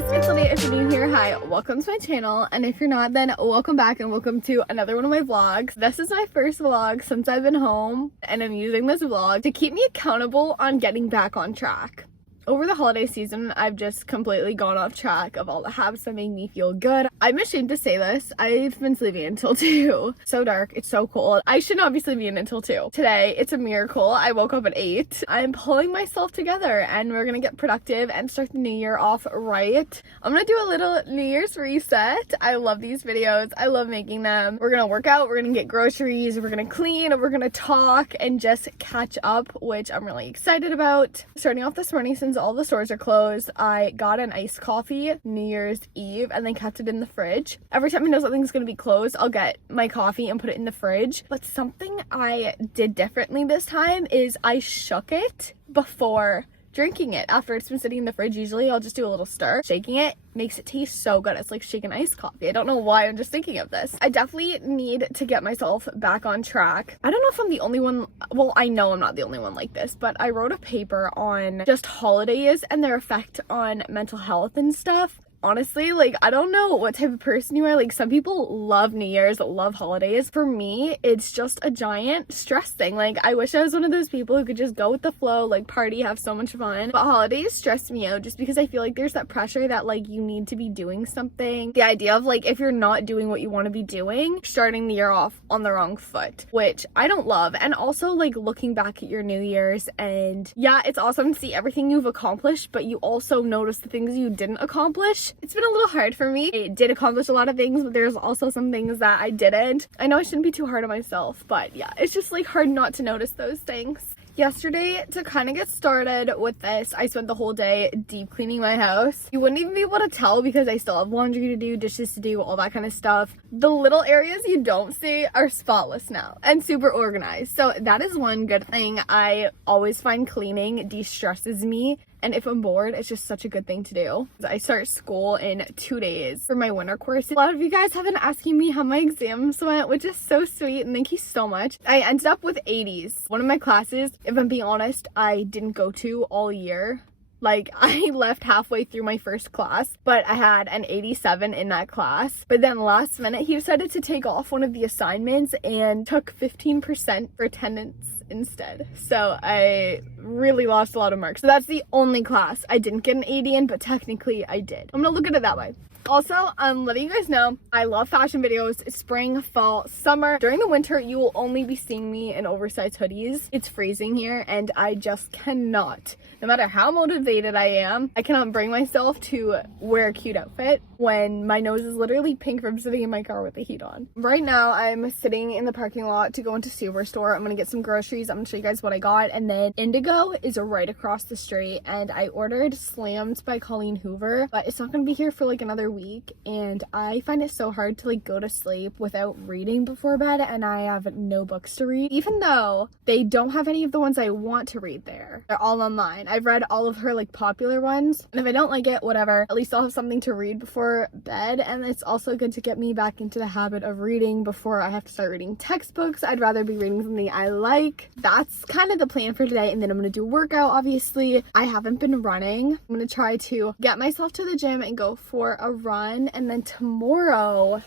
guys, it's Lydia. If you're new here, hi, welcome to my channel, and if you're not, then welcome back and welcome to another one of my vlogs. This is my first vlog since I've been home, and I'm using this vlog to keep me accountable on getting back on track. Over the holiday season, I've just completely gone off track of all the habits that make me feel good. I'm ashamed to say this. I've been sleeping until 2. So dark. It's so cold. I should not be sleeping until 2. Today, it's a miracle. I woke up at 8. I'm pulling myself together and we're gonna get productive and start the new year off right. I'm gonna do a little New Year's reset. I love these videos. I love making them. We're gonna work out. We're gonna get groceries. We're gonna clean. We're gonna talk and just catch up, which I'm really excited about. Starting off this morning, since all the stores are closed, I got an iced coffee New Year's Eve and then kept it in the fridge. Every time I know something's gonna be closed, I'll get my coffee and put it in the fridge. But something I did differently this time is I shook it before drinking it. After it's been sitting in the fridge, usually I'll just do a little stir. Shaking it makes it taste so good. It's like shaking iced coffee. I don't know why I'm just thinking of this. I definitely need to get myself back on track. I don't know if I'm the only one. Well, I know I'm not the only one like this, but I wrote a paper on just holidays and their effect on mental health and stuff. Honestly, like, I don't know what type of person you are. Like, some people love New Year's, love holidays. For me, it's just a giant stress thing. Like, I wish I was one of those people who could just go with the flow, like, party, have so much fun. But holidays stress me out just because I feel like there's that pressure that, like, you need to be doing something. The idea of, like, if you're not doing what you want to be doing, starting the year off on the wrong foot, which I don't love. And also, like, looking back at your New Year's and, yeah, it's awesome to see everything you've accomplished, but you also notice the things you didn't accomplish. It's been a little hard for me. I did accomplish a lot of things, but there's also some things that I didn't. I know I shouldn't be too hard on myself, but yeah, it's just like hard not to notice those things. Yesterday, to kind of get started with this, I spent the whole day deep cleaning my house. You wouldn't even be able to tell because I still have laundry to do, dishes to do, all that kind of stuff. The little areas you don't see are spotless now and super organized. So that is one good thing. I always find cleaning de-stresses me. And if I'm bored, it's just such a good thing to do. I start school in 2 days for my winter course. A lot of you guys have been asking me how my exams went, which is so sweet, and thank you so much. I ended up with 80s. One of my classes, if I'm being honest, I didn't go to all year. Like, I left halfway through my first class, but I had an 87 in that class. But then last minute, he decided to take off one of the assignments and took 15% for attendance instead. So I really lost a lot of marks. So that's the only class I didn't get an 80 in, but technically I did. I'm gonna look at it that way. Also, I'm letting you guys know, I love fashion videos. It's spring, fall, summer. During the winter, you will only be seeing me in oversized hoodies. It's freezing here and I just cannot, no matter how motivated I am, I cannot bring myself to wear a cute outfit when my nose is literally pink from sitting in my car with the heat on. Right now, I'm sitting in the parking lot to go into Superstore. I'm gonna get some groceries. I'm gonna show you guys what I got. And then Indigo is right across the street and I ordered Slammed by Colleen Hoover, but it's not gonna be here for like another week. And I find it so hard to like go to sleep without reading before bed, and I have no books to read. Even though they don't have any of the ones I want to read there. They're all online. I've read all of her like popular ones, and if I don't like it, whatever, at least I'll have something to read before bed. And it's also good to get me back into the habit of reading before I have to start reading textbooks. I'd rather be reading something I like. That's kind of the plan for today. And then I'm gonna do a workout. Obviously, I haven't been running. I'm gonna try to get myself to the gym and go for a run, and then tomorrow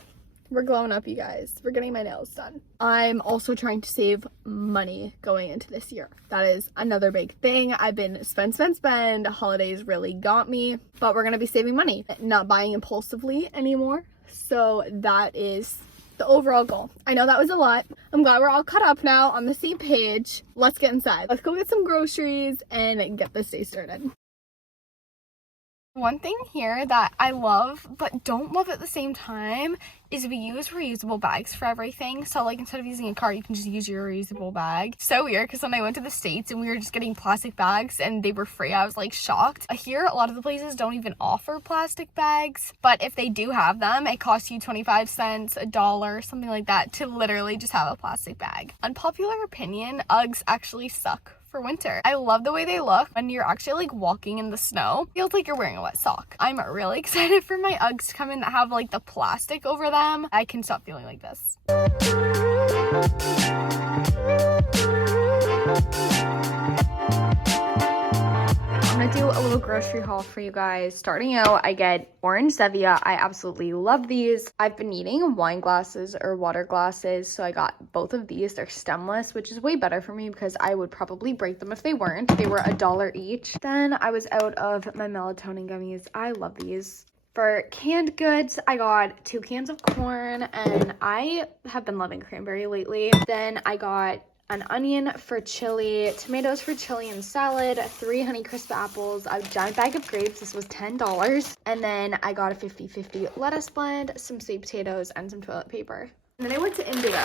we're glowing up, you guys. We're getting my nails done. I'm also trying to save money going into this year. That is another big thing. I've been spend. Holidays really got me, but we're gonna be saving money, not buying impulsively anymore. So that is the overall goal. I know that was a lot. I'm glad we're all caught up now on the same page. Let's get inside. Let's go get some groceries and get this day started. One thing here that I love but don't love at the same time is we use reusable bags for everything. So like instead of using a cart, you can just use your reusable bag. So weird, because when I went to the States and we were just getting plastic bags and they were free, I was like shocked. Here, a lot of the places don't even offer plastic bags, but if they do have them, it costs you 25 cents, $1, something like that, to literally just have a plastic bag. Unpopular opinion, Uggs actually suck for winter. I love the way they look when you're actually like walking in the snow. Feels like you're wearing a wet sock. I'm really excited for my Uggs to come in that have like the plastic over them. I can stop feeling like this. I'm gonna do a little grocery grocery haul for you guys. Starting out, I get orange Zevia. I absolutely love these. I've been needing wine glasses or water glasses, so I got both of these. They're stemless, which is way better for me because I would probably break them if they weren't. They were $1 each. Then I was out of my melatonin gummies. I love these. For canned goods, I got 2 cans of corn, and I have been loving cranberry lately. Then I got an onion for chili, tomatoes for chili and salad, 3 Honeycrisp apples, a giant bag of grapes. This was $10. And then I got a 50-50 lettuce blend, some sweet potatoes, and some toilet paper. And then I went to Indigo.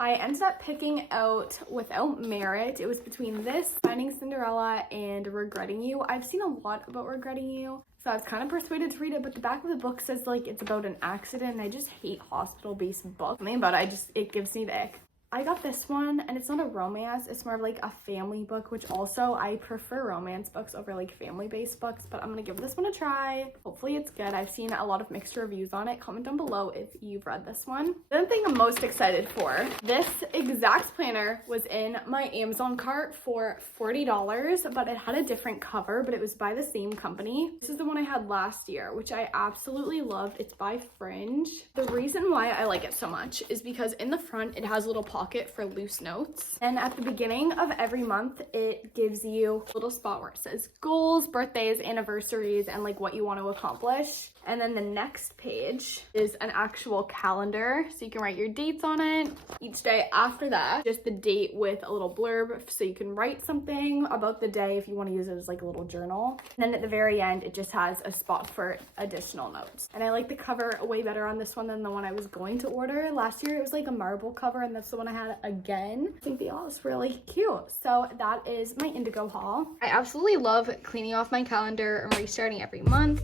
I ended up picking out Without Merit. It was between this, Finding Cinderella, and Regretting You. I've seen a lot about Regretting You, so I was kind of persuaded to read it, but the back of the book says like it's about an accident, and I just hate hospital-based books. Something about it gives me the ick. I got this one, and it's not a romance, it's more of like a family book, which also I prefer romance books over like family-based books, but I'm gonna give this one a try. Hopefully it's good. I've seen a lot of mixed reviews on it. Comment down below if you've read this one. The thing I'm most excited for, this exact planner was in my Amazon cart for $40, but it had a different cover, but it was by the same company. This is the one I had last year, which I absolutely loved. It's by Fringe. The reason why I like it so much is because in the front, it has a little pocket for loose notes. And at the beginning of every month, it gives you a little spot where it says goals, birthdays, anniversaries, and like what you want to accomplish. And then the next page is an actual calendar, so you can write your dates on it. Each day after that, just the date with a little blurb, so you can write something about the day if you want to use it as like a little journal. And then at the very end, it just has a spot for additional notes. And I like the cover way better on this one than the one I was going to order. Last year, it was like a marble cover, and that's the one I had again. I think they all is really cute. So that is my Indigo haul. I absolutely love cleaning off my calendar and restarting every month.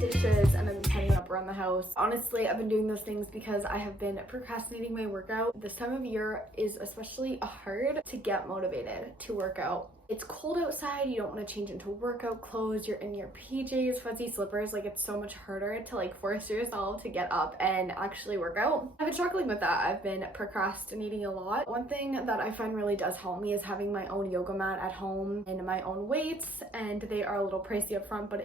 Dishes and then tidying up around the house. Honestly, I've been doing those things because I have been procrastinating my workout. This time of year is especially hard to get motivated to work out. It's cold outside, you don't want to change into workout clothes, you're in your PJs, fuzzy slippers, like it's so much harder to like force yourself to get up and actually work out. I've been struggling with that. I've been procrastinating a lot. One thing that I find really does help me is having my own yoga mat at home and my own weights, and they are a little pricey up front, but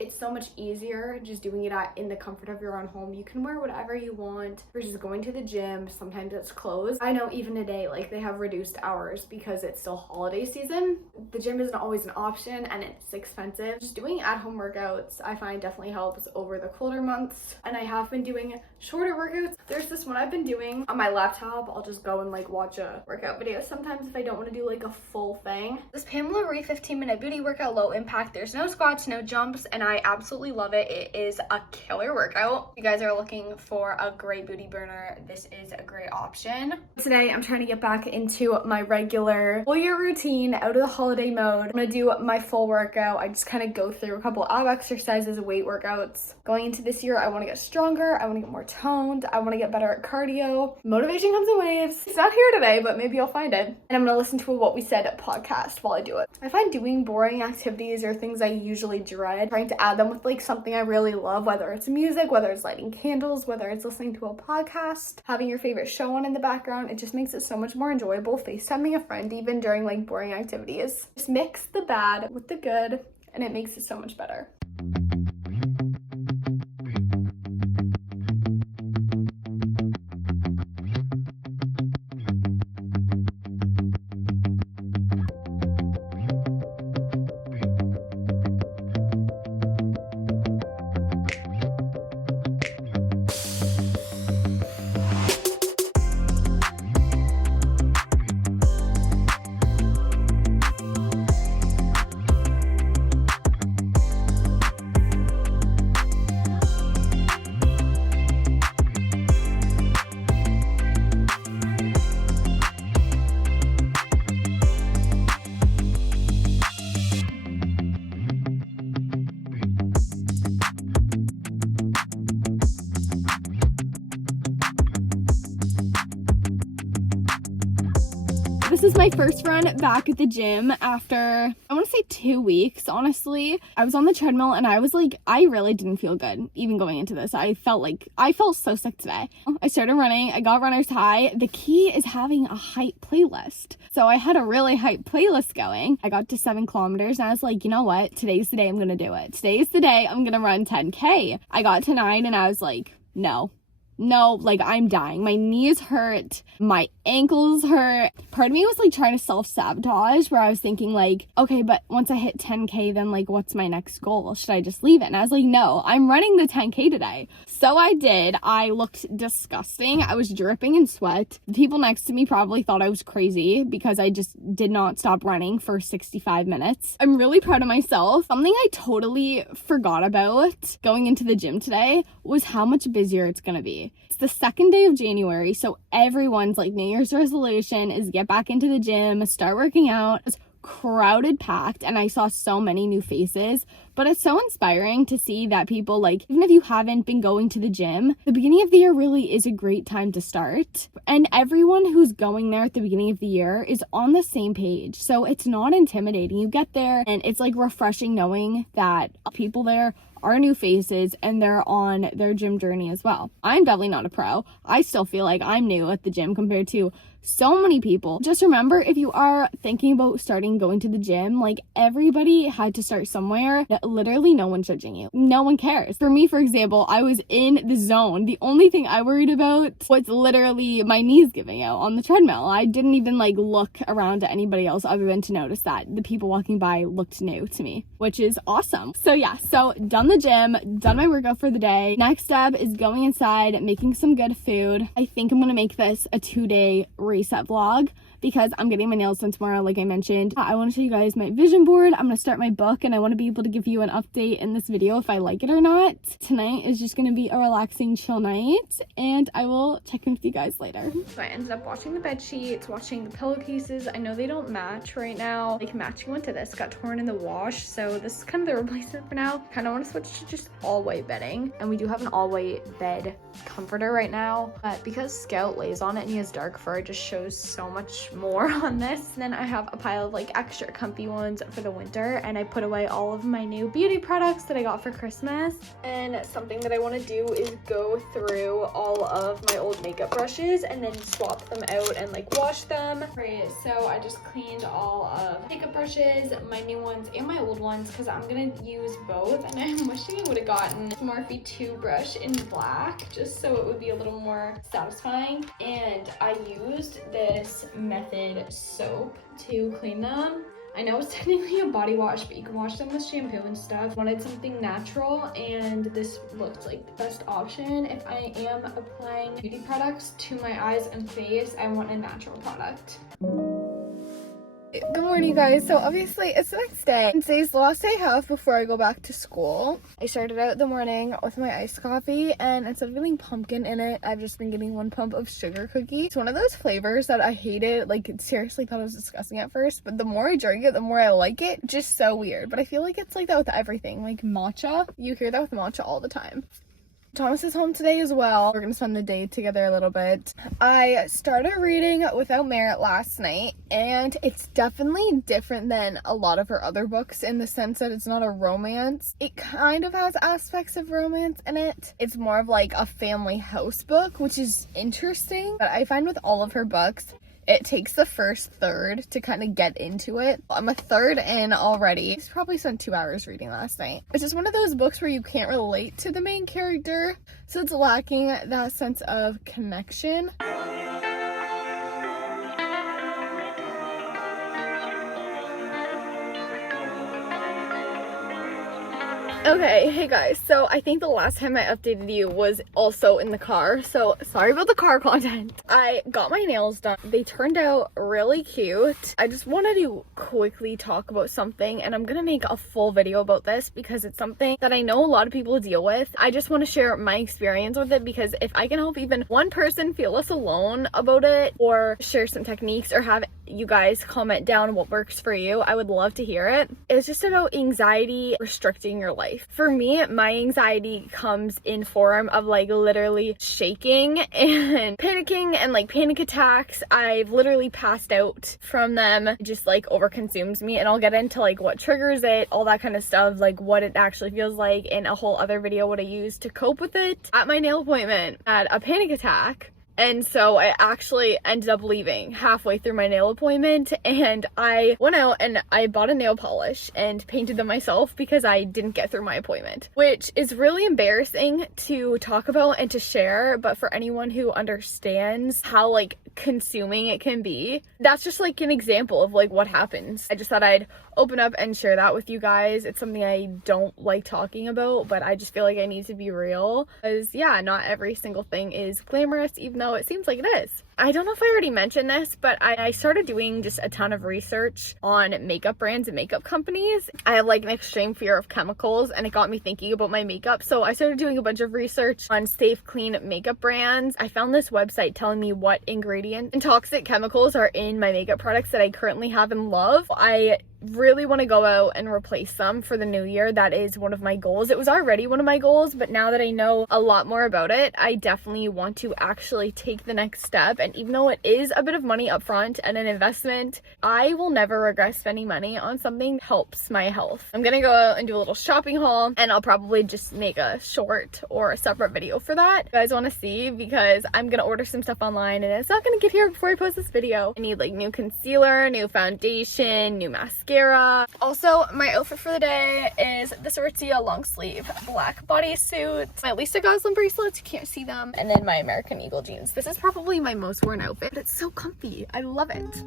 it's so much easier just doing it in the comfort of your own home. You can wear whatever you want versus going to the gym. Sometimes it's closed. I know even today, like they have reduced hours because it's still holiday season. The gym isn't always an option and it's expensive. Just doing at-home workouts I find definitely helps over the colder months, and I have been doing shorter workouts. There's this one I've been doing on my laptop. I'll just go and like watch a workout video sometimes if I don't want to do like a full thing. This Pamela Ree 15-minute booty workout, low impact. There's no squats, no jumps, and I absolutely love it. It is a killer workout. If you guys are looking for a great booty burner, this is a great option. Today I'm trying to get back into my regular full year routine, out of the holiday mode. I'm gonna do my full workout. I just kind of go through a couple ab exercises, weight workouts. Going into this year, I want to get stronger, I want to get more toned, I want to get better at cardio. Motivation comes in waves. It's not here today, but maybe I'll find it. And I'm gonna listen to a What We Said podcast while I do it. I find doing boring activities or things I usually dread, trying to add them with like something I really love, whether it's music, whether it's lighting candles, whether it's listening to a podcast, having your favorite show on in the background, it just makes it so much more enjoyable. FaceTiming a friend even during like boring activities. Just mix the bad with the good and it makes it so much better. This is my first run back at the gym after, I want to say 2 weeks, honestly. I was on the treadmill and I was like, I really didn't feel good even going into this. I felt so sick today. I started running. I got runner's high. The key is having a hype playlist. So I had a really hype playlist going. I got to 7 kilometers and I was like, you know what? Today's the day I'm going to do it. Today's the day I'm going to run 10K. I got to 9 and I was like, no, like I'm dying. My knees hurt, my ankles hurt. Part of me was like trying to self-sabotage, where I was thinking like, okay, but once I hit 10K, then like what's my next goal? Should I just leave it? And I was like, no, I'm running the 10K today. So I did. I looked disgusting. I was dripping in sweat. The people next to me probably thought I was crazy because I just did not stop running for 65 minutes. I'm really proud of myself. Something I totally forgot about going into the gym today was how much busier it's gonna be. It's the 2nd day of January, so everyone's like New Year's resolution is get back into the gym, start working out. It's crowded, packed, and I saw so many new faces. But it's so inspiring to see that people, like, even if you haven't been going to the gym, the beginning of the year really is a great time to start. And everyone who's going there at the beginning of the year is on the same page. So it's not intimidating. You get there and it's like refreshing knowing that people there are new faces and they're on their gym journey as well. I'm definitely not a pro. I still feel like I'm new at the gym compared to so many people. Just remember, if you are thinking about starting going to the gym, like everybody had to start somewhere. Literally no one's judging you. No one cares. For me, for example, I was in the zone. The only thing I worried about was literally my knees giving out on the treadmill. I didn't even like look around at anybody else other than to notice that the people walking by looked new to me, which is awesome. So yeah, so done the gym, done my workout for the day. Next step is going inside, making some good food. I think I'm gonna make this a 2-day reset vlog because I'm getting my nails done tomorrow, like I mentioned. I want to show you guys my vision board. I'm going to start my book and I want to be able to give you an update in this video if I like it or not. Tonight is just going to be a relaxing, chill night and I will check in with you guys later. So I ended up watching the bed sheets, watching the pillowcases. I know they don't match right now. Like matching one to this got torn in the wash, so this is kind of the replacement for now. Kind of want to switch to just all white bedding, and we do have an all white bed comforter right now, but because Scout lays on it and he has dark fur, it just shows so much more on this. And then I have a pile of like extra comfy ones for the winter, and I put away all of my new beauty products that I got for Christmas. And something that I want to do is go through all of my old makeup brushes and then swap them out and like wash them. Right, so I just cleaned all of makeup brushes, my new ones and my old ones, because I'm gonna use both. And I'm wishing I would have gotten a Morphe 2 brush in black just so it would be a little more satisfying. And I used this Method soap to clean them. I know it's technically a body wash, but you can wash them with shampoo and stuff. Wanted something natural, and this looked like the best option. If I am applying beauty products to my eyes and face, I want a natural product. Good morning, guys. So obviously it's the next day and today's the last day I have before I go back to school. I started out the morning with my iced coffee, and instead of getting pumpkin in it, I've just been getting 1 pump of sugar cookie. It's one of those flavors that I hated, like seriously thought it was disgusting at first, but the more I drink it, the more I like it. Just so weird, but I feel like it's like that with everything. Like matcha, you hear that with matcha all the time. Thomas is home today as well. We're gonna spend the day together a little bit. I started reading Without Merit last night, and it's definitely different than a lot of her other books in the sense that it's not a romance. It kind of has aspects of romance in it. It's more of like a family house book, which is interesting. But I find with all of her books, it takes the first third to kind of get into it. I'm a third in already. I probably spent 2 hours reading last night. It's just one of those books where you can't relate to the main character, so it's lacking that sense of connection. Okay, hey guys, so I think the last time I updated you was also in the car, so sorry about the car content. I got my nails done. They turned out really cute. I just wanted to quickly talk about something, and I'm gonna make a full video about this because it's something that I know a lot of people deal with. I just want to share my experience with it because if I can help even one person feel less alone about it, or share some techniques, or have you guys comment down what works for you. I would love to hear it. It's just about anxiety restricting your life. For me, my anxiety comes in form of like literally shaking and panicking and like panic attacks. I've literally passed out from them. It just like overconsumes me, and I'll get into like what triggers it, all that kind of stuff, like what it actually feels like in a whole other video, what I use to cope with it. At my nail appointment, I had a panic attack. And so I actually ended up leaving halfway through my nail appointment, and I went out and I bought a nail polish and painted them myself because I didn't get through my appointment, which is really embarrassing to talk about and to share. But for anyone who understands how like consuming it can be, that's just like an example of like what happens. I just thought I'd open up and share that with you guys. It's something I don't like talking about, but I just feel like I need to be real, because yeah, not every single thing is glamorous, even though it seems like it is. I don't know if I already mentioned this, but I started doing just a ton of research on makeup brands and makeup companies. I have like an extreme fear of chemicals, and it got me thinking about my makeup. So I started doing a bunch of research on safe, clean makeup brands. I found this website telling me what ingredients and toxic chemicals are in my makeup products that I currently have and love. I really want to go out and replace them for the new year. That is one of my goals. It was already one of my goals, but now that I know a lot more about it, I definitely want to actually take the next step. And even though it is a bit of money up front and an investment, I will never regret spending money on something that helps my health. I'm gonna go out and do a little shopping haul, and I'll probably just make a short or a separate video for that. You guys want to see, because I'm gonna order some stuff online and it's not gonna get here before I post this video. I need like new concealer, new foundation, new mascara. Also, my outfit for the day is this Aritzia long sleeve black bodysuit, my Lisa Goslin bracelets, you can't see them, and then my American Eagle jeans. This is probably my most worn outfit, but it's so comfy. I love it.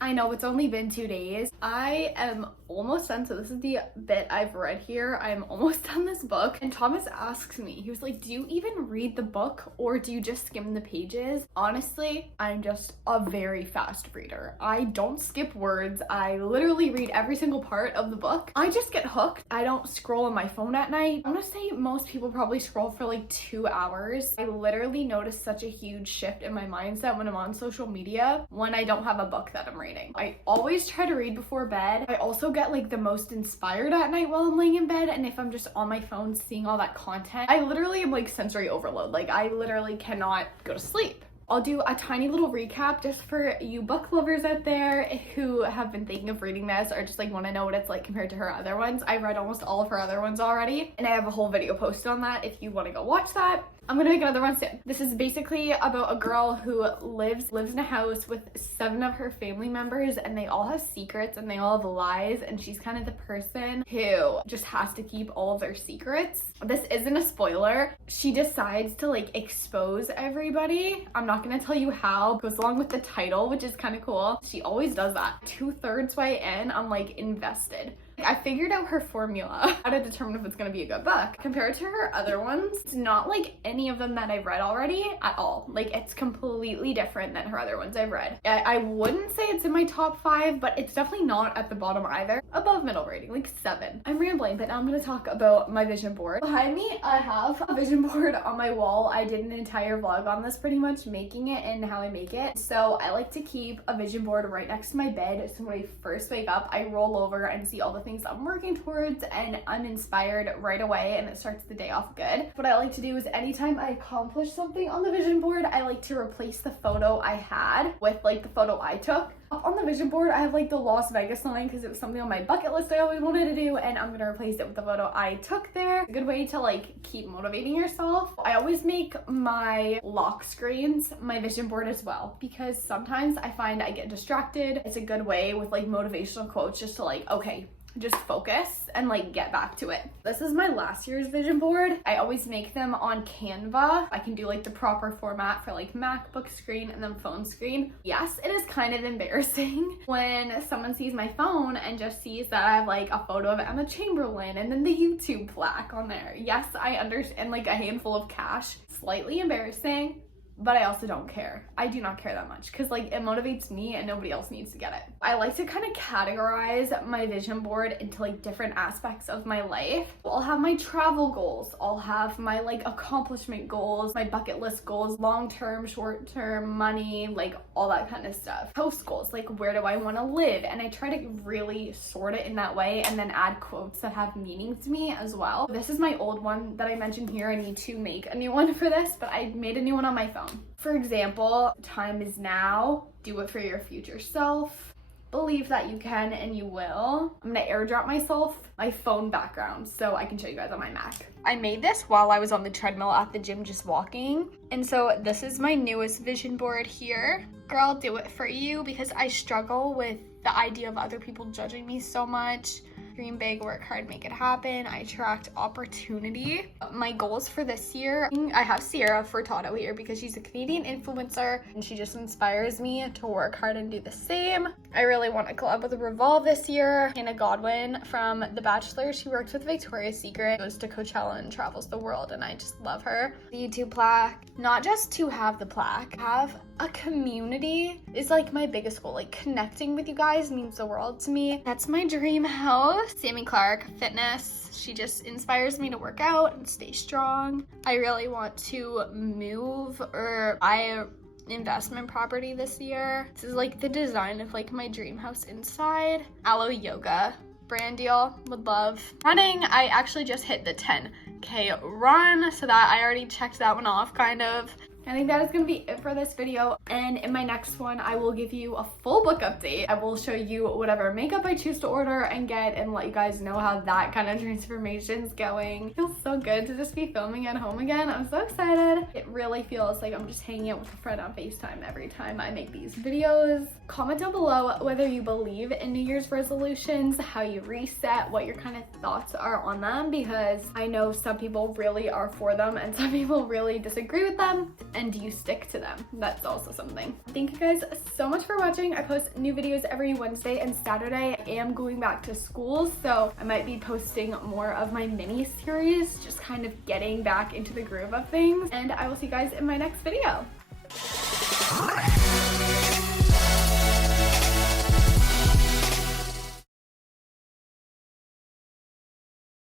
I know it's only been 2 days. I am almost done. So this is the bit I've read here. I'm almost done this book. And Thomas asks me, he was like, do you even read the book or do you just skim the pages? Honestly, I'm just a very fast reader. I don't skip words. I literally read every single part of the book. I just get hooked. I don't scroll on my phone at night. I'm gonna say most people probably scroll for like 2 hours. I literally notice such a huge shift in my mindset when I'm on social media when I don't have a book that I'm reading. I always try to read before bed. I also get like the most inspired at night while I'm laying in bed, and if I'm just on my phone seeing all that content, I literally am like sensory overload. Like I literally cannot go to sleep. I'll do a tiny little recap just for you book lovers out there who have been thinking of reading this or just like want to know what it's like compared to her other ones. I've read almost all of her other ones already, and I have a whole video posted on that if you want to go watch that. I'm gonna make another one soon. This is basically about a girl who lives in a house with 7 of her family members, and they all have secrets and they all have lies, and she's kind of the person who just has to keep all of their secrets. This isn't a spoiler. She decides to like expose everybody. I'm not gonna tell you how. It goes along with the title, which is kind of cool. She always does that. 2/3 way in, I'm like invested. I figured out her formula, how to determine if it's gonna be a good book. Compared to her other ones, it's not like any of them that I've read already at all. Like it's completely different than her other ones I've read. I wouldn't say it's in my top 5, but it's definitely not at the bottom either. Above middle rating, like 7. I'm rambling, but now I'm gonna talk about my vision board. Behind me, I have a vision board on my wall. I did an entire vlog on this pretty much, making it and how I make it. So I like to keep a vision board right next to my bed. So when I first wake up, I roll over and see all the things I'm working towards, and I'm inspired right away, and it starts the day off good. What I like to do is anytime I accomplish something on the vision board, I like to replace the photo I had with like the photo I took. Up on the vision board, I have like the Las Vegas sign because it was something on my bucket list I always wanted to do, and I'm gonna replace it with the photo I took there. A good way to like keep motivating yourself. I always make my lock screens my vision board as well, because sometimes I find I get distracted. It's a good way with like motivational quotes just to like, okay, just focus and like get back to it. This is my last year's vision board. I always make them on Canva. I can do like the proper format for like MacBook screen and then phone screen. Yes, it is kind of embarrassing when someone sees my phone and just sees that I have like a photo of Emma Chamberlain and then the YouTube plaque on there. Yes, I understand, like a handful of cash. Slightly embarrassing, but I also don't care. I do not care that much because like it motivates me and nobody else needs to get it. I like to kind of categorize my vision board into like different aspects of my life. I'll have my travel goals, I'll have my like accomplishment goals, my bucket list goals, long-term, short-term, money, like all that kind of stuff. House goals, like where do I want to live? And I try to really sort it in that way and then add quotes that have meaning to me as well. This is my old one that I mentioned here. I need to make a new one for this, but I made a new one on my phone. For example, time is now, do it for your future self, believe that you can and you will. I'm gonna airdrop myself my phone background so I can show you guys on my Mac. I made this while I was on the treadmill at the gym just walking. And so this is my newest vision board here. Girl, do it for you, because I struggle with the idea of other people judging me so much. Dream big, work hard, make it happen. I attract opportunity. My goals for this year, I have Sierra Furtado here because she's a Canadian influencer and she just inspires me to work hard and do the same. I really want to collab with Revolve this year. Hannah Godwin from The Bachelor, she works with Victoria's Secret, goes to Coachella and travels the world, and I just love her. The YouTube plaque, not just to have the plaque, have a community is like my biggest goal. Like connecting with you guys means the world to me. That's my dream house. Sammy Clark Fitness, she just inspires me to work out and stay strong. I really want to move or buy investment property this year. This is like the design of like my dream house inside. Aloe Yoga brand deal, would love. Running, I actually just hit the 10K run, so that I already checked that one off kind of. I think that is going to be it for this video, and in my next one I will give you a full book update. I will show you whatever makeup I choose to order and get and let you guys know how that kind of transformation is going. It feels so good to just be filming at home again. I'm so excited. It really feels like I'm just hanging out with a friend on FaceTime every time I make these videos. Comment down below whether you believe in New Year's resolutions, how you reset, what your kind of thoughts are on them, because I know some people really are for them and some people really disagree with them. And do you stick to them? That's also something. Thank you guys so much for watching. I post new videos every Wednesday and Saturday. I am going back to school, so I might be posting more of my mini series, just kind of getting back into the groove of things. And I will see you guys in my next video.